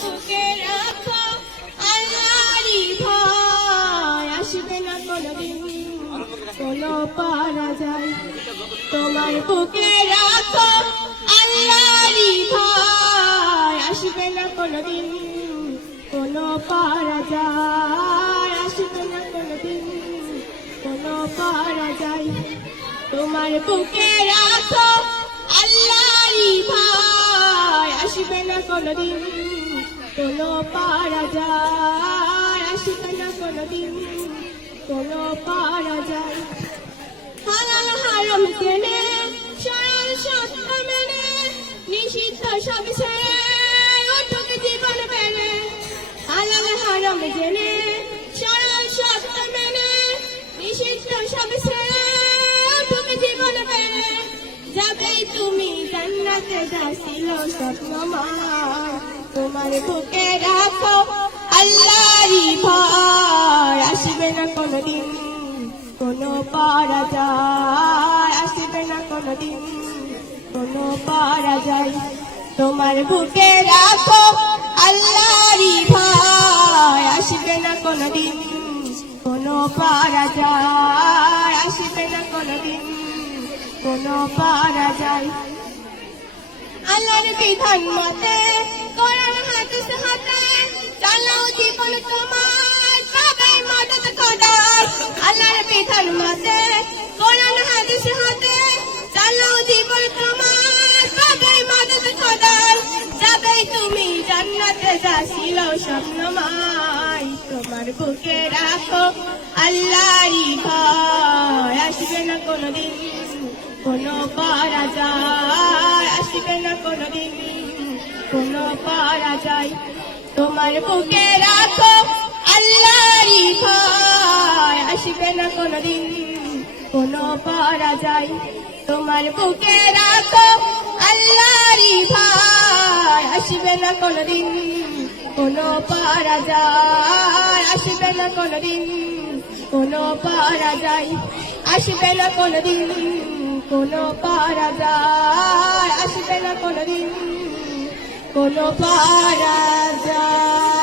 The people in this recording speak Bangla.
বুকে রাখো আল্লাহরই ভয়, আসবে না কোনদিন কোনো পরাজয়। তোমার বুকে রাখো আল্লাহরই ভয়, আসবে না কোনদিন কোনো পরাজয়, আসবে না কোনদিন কোনো পরাজয়। তোমার বুকে রাখো আল্লাহরই ভয়, আসবে না কোনদিন কোনো পরাজয়, আসবে না কোনদিন কোনো পরাজয়। হালাল হারাম জেনে সরল সত্য মেনে নিষিদ্ধ সব ছেড়ে উঠুক জীবন মেনে। হালাল হারাম জেনে সরল সত্য মেনে নিষিদ্ধ সব ছেড়ে উঠুক জীবন মেনে। যাবেই তুমি জান্নাতে, যা ছিল স্বপ্নময়। তোমার বুকে রাখো আল্লাহরই ভয়, আসবে না কোনদিন কোনো পরাজয়, আসবে না কোনদিন কোনো পরাজয়। তোমার বুকে রাখো আল্লাহরই ভয়, আসবে না কোনদিন কোনো পরাজয়, আসবে না কোনদিন কোনো পরাজয়। আল্লাহর বিধান মতে কোরআন হাদিস হাতে চালাও জীবন তোমার, পাবে মদদ খোদার। আল্লাহর বিধান মতে কোরআন হাদিস হাতে চালাও জীবন তোমার, পাবে মদদ খোদার। যাবে তুমি জান্নাতে, যা ছিল স্বপ্নময়। তোমার বুকে রাখো আল্লাহরই ভয়, আসবে না কোনদিন কোনো পরাজয়, আসবে না কোনদিন কোনো পরাজয়। তোমার বুকে রাখো আল্লাহরই ভয়, আসবে না কোনদিন কোনো পরাজয়। তোমার বুকে রাখো আল্লাহরই ভয়, আসবে না কোনদিন কোনো পরাজয়, আসবে না কোনদিন কোনো পরাজয়, আসবে না কোনদিন কোনো পরাজয়, আসবে না কোনদিন কোনো পরাজয়।